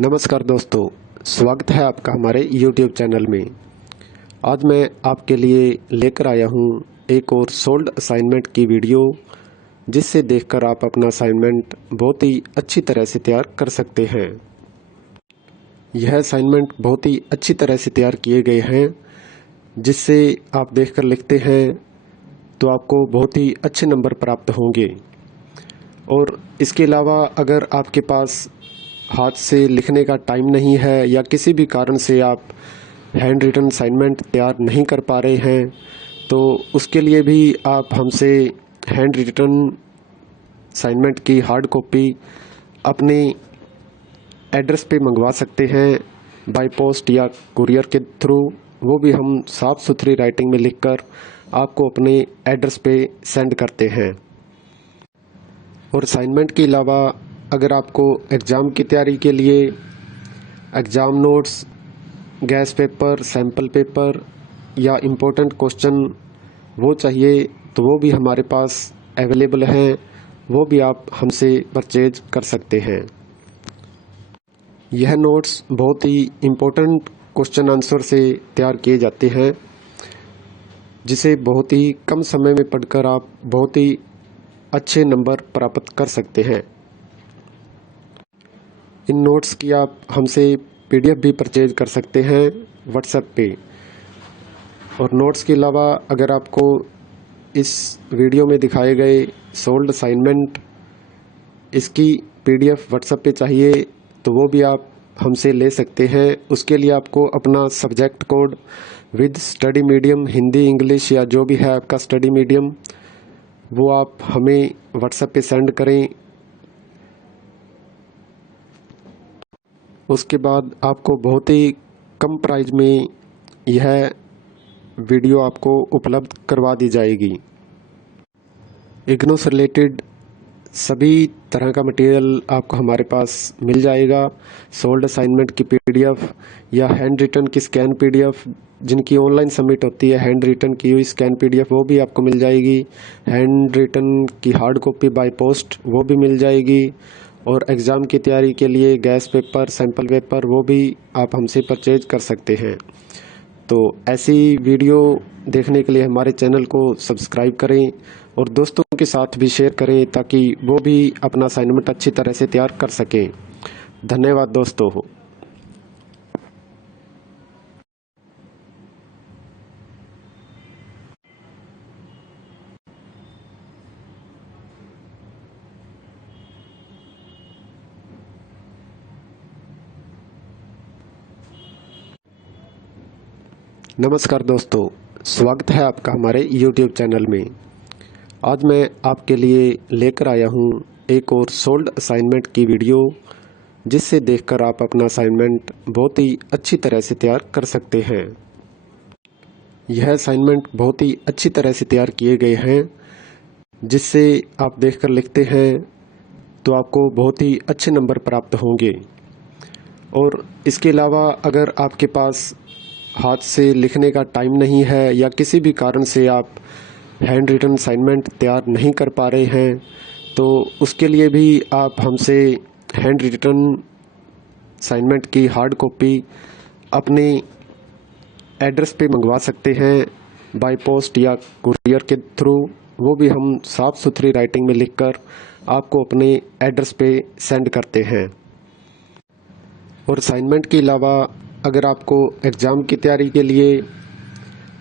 नमस्कार दोस्तों, स्वागत है आपका हमारे YouTube चैनल में। आज मैं आपके लिए लेकर आया हूँ एक और सोल्ड असाइनमेंट की वीडियो, जिससे देखकर आप अपना असाइनमेंट बहुत ही अच्छी तरह से तैयार कर सकते हैं। यह असाइनमेंट बहुत ही अच्छी तरह से तैयार किए गए हैं, जिससे आप देखकर लिखते हैं तो आपको बहुत ही अच्छे नंबर प्राप्त होंगे। और इसके अलावा अगर आपके पास हाथ से लिखने का टाइम नहीं है या किसी भी कारण से आप हैंड रिटन असाइनमेंट तैयार नहीं कर पा रहे हैं, तो उसके लिए भी आप हमसे हैंड रिटन असाइनमेंट की हार्ड कॉपी अपने एड्रेस पे मंगवा सकते हैं, बाय पोस्ट या कुरियर के थ्रू। वो भी हम साफ़ सुथरी राइटिंग में लिखकर आपको अपने एड्रेस पे सेंड करते हैं। और असाइनमेंट के अलावा अगर आपको एग्ज़ाम की तैयारी के लिए exam notes, gas paper, sample paper या इम्पोर्टेंट क्वेश्चन वो चाहिए, तो वो भी हमारे पास अवेलेबल हैं। वो भी आप हमसे परचेज कर सकते हैं। यह नोट्स बहुत ही इम्पोर्टेंट क्वेश्चन आंसर से तैयार किए जाते हैं, जिसे बहुत ही कम समय में पढ़कर आप बहुत ही अच्छे नंबर प्राप्त कर सकते हैं। इन नोट्स की आप हमसे PDF भी परचेज कर सकते हैं व्हाट्सएप पे। और नोट्स के अलावा अगर आपको इस वीडियो में दिखाए गए सोल्ड असाइनमेंट इसकी PDF व्हाट्सएप पे चाहिए, तो वो भी आप हमसे ले सकते हैं। उसके लिए आपको अपना subject code with study medium, Hindi, English या जो भी है आपका स्टडी मीडियम, वो आप हमें व्हाट्सएप पे सेंड करें। उसके बाद आपको बहुत ही कम प्राइस में यह वीडियो आपको उपलब्ध करवा दी जाएगी। इग्नू से रिलेटेड सभी तरह का मटेरियल आपको हमारे पास मिल जाएगा। सोल्ड असाइनमेंट की PDF या हैंड रिटन की स्कैन PDF, जिनकी ऑनलाइन सबमिट होती है, हैंड रिटन की हुई स्कैन PDF वो भी आपको मिल जाएगी। हैंड रिटन की हार्ड कॉपी बाय पोस्ट वो भी मिल जाएगी। और एग्ज़ाम की तैयारी के लिए गैस पेपर, सैम्पल पेपर वो भी आप हमसे परचेज कर सकते हैं। तो ऐसी वीडियो देखने के लिए हमारे चैनल को सब्सक्राइब करें और दोस्तों के साथ भी शेयर करें, ताकि वो भी अपना असाइनमेंट अच्छी तरह से तैयार कर सकें। धन्यवाद दोस्तों। नमस्कार दोस्तों, स्वागत है आपका हमारे YouTube चैनल में। आज मैं आपके लिए लेकर आया हूँ एक और सोल्ड असाइनमेंट की वीडियो, जिससे देखकर आप अपना असाइनमेंट बहुत ही अच्छी तरह से तैयार कर सकते हैं। यह असाइनमेंट बहुत ही अच्छी तरह से तैयार किए गए हैं, जिससे आप देखकर लिखते हैं तो आपको बहुत ही अच्छे नंबर प्राप्त होंगे। और इसके अलावा अगर आपके पास हाथ से लिखने का टाइम नहीं है या किसी भी कारण से आप हैंड रिटन असाइनमेंट तैयार नहीं कर पा रहे हैं, तो उसके लिए भी आप हमसे हैंड रिटन असाइनमेंट की हार्ड कॉपी अपने एड्रेस पे मंगवा सकते हैं, बाय पोस्ट या कुरियर के थ्रू। वो भी हम साफ़ सुथरी राइटिंग में लिखकर आपको अपने एड्रेस पे सेंड करते हैं। और असाइनमेंट के अलावा अगर आपको एग्ज़ाम की तैयारी के लिए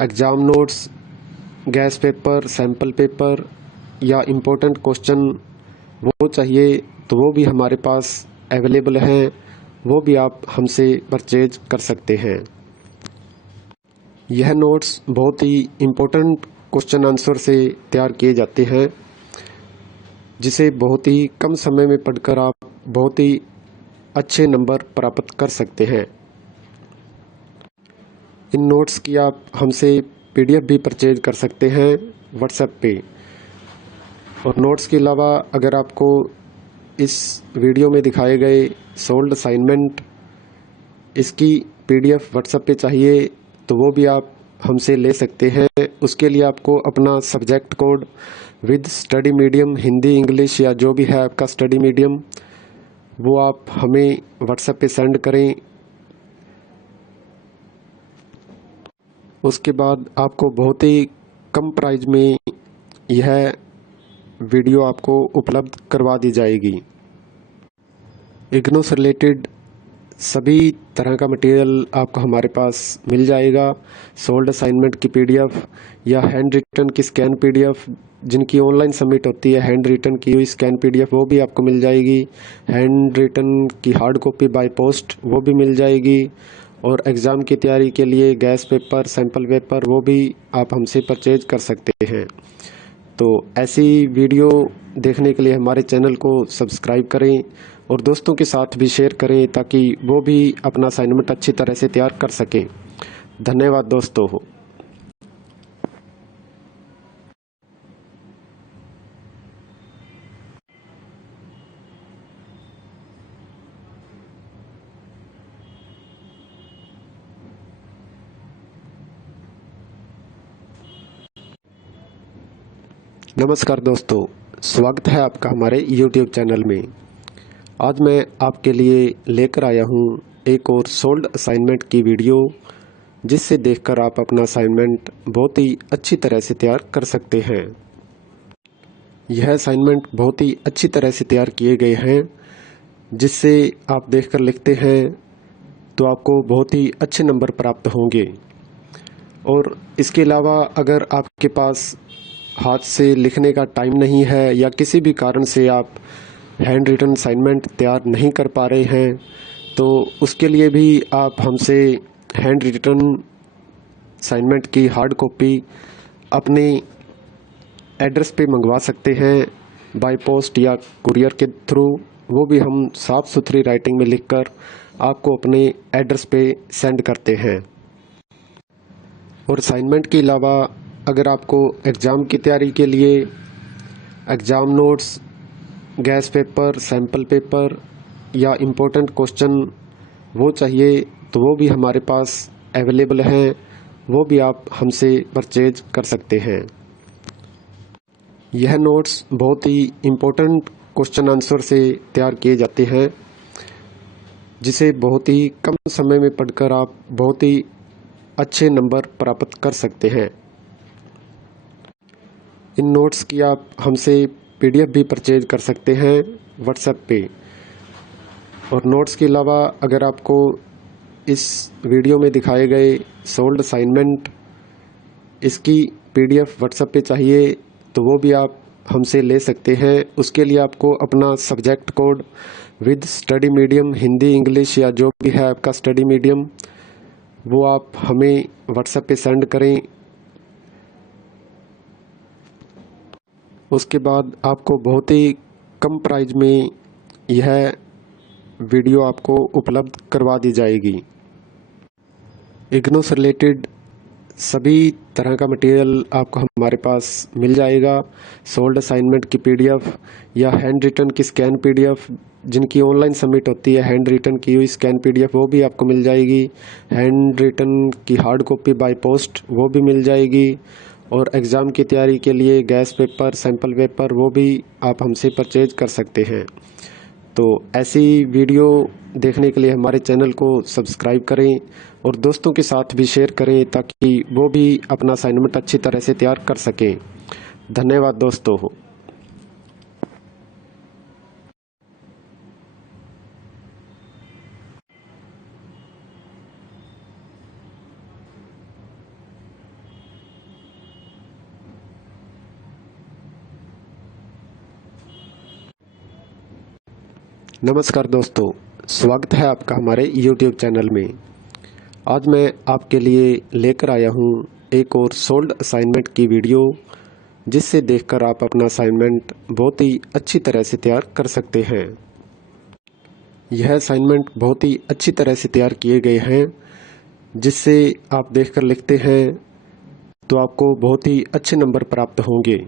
exam notes, gas paper, sample paper या इम्पोर्टेंट क्वेश्चन वो चाहिए, तो वो भी हमारे पास अवेलेबल हैं। वो भी आप हमसे परचेज कर सकते हैं। यह नोट्स बहुत ही इम्पोर्टेंट क्वेश्चन आंसर से तैयार किए जाते हैं, जिसे बहुत ही कम समय में पढ़कर आप बहुत ही अच्छे नंबर प्राप्त कर सकते हैं। इन नोट्स की आप हमसे PDF भी परचेज कर सकते हैं व्हाट्सएप पे। और नोट्स के अलावा अगर आपको इस वीडियो में दिखाए गए सोल्ड असाइनमेंट इसकी PDF व्हाट्सएप पे चाहिए, तो वो भी आप हमसे ले सकते हैं। उसके लिए आपको अपना subject code with study medium, Hindi, English या जो भी है आपका स्टडी मीडियम, वो आप हमें व्हाट्सएप पे सेंड करें। उसके बाद आपको बहुत ही कम प्राइस में यह वीडियो आपको उपलब्ध करवा दी जाएगी। इग्नू से रिलेटेड सभी तरह का मटेरियल आपको हमारे पास मिल जाएगा। सोल्ड असाइनमेंट की पीडीएफ या हैंड रिटन की स्कैन पीडीएफ, जिनकी ऑनलाइन सबमिट होती है, हैंड रिटन की हुई स्कैन पीडीएफ वो भी आपको मिल जाएगी। हैंड रिटन की हार्ड कॉपी बाय पोस्ट वो भी मिल जाएगी। और एग्ज़ाम की तैयारी के लिए गैस पेपर, सैम्पल पेपर वो भी आप हमसे परचेज कर सकते हैं। तो ऐसी वीडियो देखने के लिए हमारे चैनल को सब्सक्राइब करें और दोस्तों के साथ भी शेयर करें ताकि वो भी अपना असाइनमेंट अच्छी तरह से तैयार कर सकें। धन्यवाद दोस्तों। नमस्कार दोस्तों, स्वागत है आपका हमारे YouTube चैनल में। आज मैं आपके लिए लेकर आया हूँ एक और सोल्ड असाइनमेंट की वीडियो, जिससे देखकर आप अपना असाइनमेंट बहुत ही अच्छी तरह से तैयार कर सकते हैं। यह असाइनमेंट बहुत ही अच्छी तरह से तैयार किए गए हैं, जिससे आप देखकर लिखते हैं तो आपको बहुत ही अच्छे नंबर प्राप्त होंगे। और इसके अलावा अगर आपके पास हाथ से लिखने का टाइम नहीं है या किसी भी कारण से आप हैंड रिटन असाइनमेंट तैयार नहीं कर पा रहे हैं, तो उसके लिए भी आप हमसे हैंड रिटन असाइनमेंट की हार्ड कॉपी अपने एड्रेस पे मंगवा सकते हैं, बाय पोस्ट या कुरियर के थ्रू। वो भी हम साफ़ सुथरी राइटिंग में लिखकर आपको अपने एड्रेस पे सेंड करते हैं। और असाइनमेंट के अलावा अगर आपको एग्ज़ाम की तैयारी के लिए exam notes, gas paper, sample paper या इम्पोर्टेंट क्वेश्चन वो चाहिए, तो वो भी हमारे पास अवेलेबल हैं। वो भी आप हमसे परचेज कर सकते हैं। यह नोट्स बहुत ही इम्पोर्टेंट क्वेश्चन आंसर से तैयार किए जाते हैं, जिसे बहुत ही कम समय में पढ़कर आप बहुत ही अच्छे नंबर प्राप्त कर सकते हैं। इन नोट्स की आप हमसे पीडीएफ भी परचेज कर सकते हैं व्हाट्सएप पे। और नोट्स के अलावा अगर आपको इस वीडियो में दिखाए गए सोल्ड असाइनमेंट इसकी पीडीएफ व्हाट्सएप पे चाहिए, तो वो भी आप हमसे ले सकते हैं। उसके लिए आपको अपना subject code with study medium, Hindi, English या जो भी है आपका स्टडी मीडियम, वो आप हमें व्हाट्सएप पे सेंड करें। उसके बाद आपको बहुत ही कम प्राइस में यह वीडियो आपको उपलब्ध करवा दी जाएगी। इग्नू से रिलेटेड सभी तरह का मटेरियल आपको हमारे पास मिल जाएगा। सोल्ड असाइनमेंट की पीडीएफ या हैंड रिटन की स्कैन पीडीएफ, जिनकी ऑनलाइन सबमिट होती है, हैंड रिटन की हुई स्कैन पीडीएफ वो भी आपको मिल जाएगी। हैंड रिटन की हार्ड कॉपी बाय पोस्ट वो भी मिल जाएगी। और एग्ज़ाम की तैयारी के लिए गैस पेपर, सैम्पल पेपर वो भी आप हमसे परचेज कर सकते हैं। तो ऐसी वीडियो देखने के लिए हमारे चैनल को सब्सक्राइब करें और दोस्तों के साथ भी शेयर करें ताकि वो भी अपना असाइनमेंट अच्छी तरह से तैयार कर सकें। धन्यवाद दोस्तों। नमस्कार दोस्तों, स्वागत है आपका हमारे YouTube चैनल में। आज मैं आपके लिए लेकर आया हूँ एक और सोल्ड असाइनमेंट की वीडियो, जिससे देखकर आप अपना असाइनमेंट बहुत ही अच्छी तरह से तैयार कर सकते हैं। यह असाइनमेंट बहुत ही अच्छी तरह से तैयार किए गए हैं, जिससे आप देखकर लिखते हैं तो आपको बहुत ही अच्छे नंबर प्राप्त होंगे।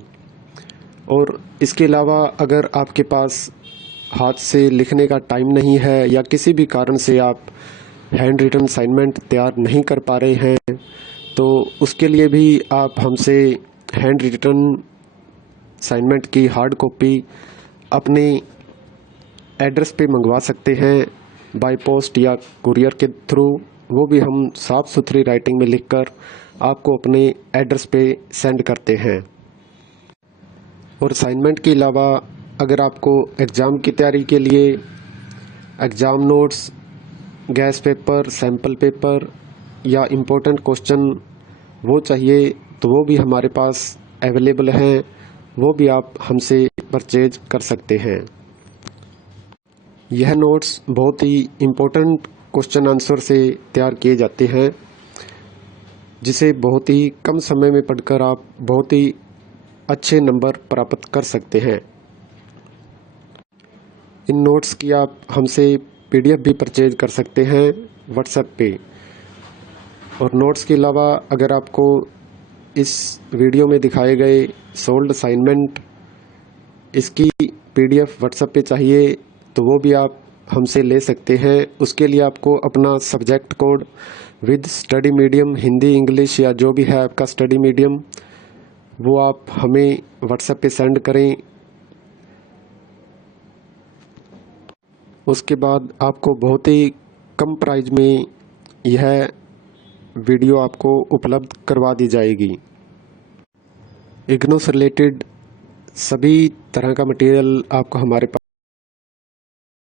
और इसके अलावा अगर आपके पास हाथ से लिखने का टाइम नहीं है या किसी भी कारण से आप हैंड रिटन असाइनमेंट तैयार नहीं कर पा रहे हैं, तो उसके लिए भी आप हमसे हैंड रिटन असाइनमेंट की हार्ड कॉपी अपने एड्रेस पे मंगवा सकते हैं बाय पोस्ट या कुरियर के थ्रू, वो भी हम साफ़ सुथरी राइटिंग में लिखकर आपको अपने एड्रेस पे सेंड करते हैं। और असाइनमेंट के अलावा अगर आपको एग्ज़ाम की तैयारी के लिए exam notes, gas paper, sample paper या इम्पोर्टेंट क्वेश्चन वो चाहिए तो वो भी हमारे पास अवेलेबल हैं, वो भी आप हमसे परचेज कर सकते हैं। यह नोट्स बहुत ही इम्पोर्टेंट क्वेश्चन आंसर से तैयार किए जाते हैं, जिसे बहुत ही कम समय में पढ़कर आप बहुत ही अच्छे नंबर प्राप्त कर सकते हैं। इन नोट्स की आप हमसे PDF भी परचेज कर सकते हैं व्हाट्सएप पे। और नोट्स के अलावा अगर आपको इस वीडियो में दिखाए गए सोल्ड असाइनमेंट इसकी PDF व्हाट्सएप पे चाहिए तो वो भी आप हमसे ले सकते हैं। उसके लिए आपको अपना subject code with study medium, Hindi, English या जो भी है आपका स्टडी मीडियम, वो आप हमें व्हाट्सएप पे सेंड करें। उसके बाद आपको बहुत ही कम प्राइस में यह वीडियो आपको उपलब्ध करवा दी जाएगी। इग्नू से रिलेटेड सभी तरह का मटेरियल आपको हमारे पास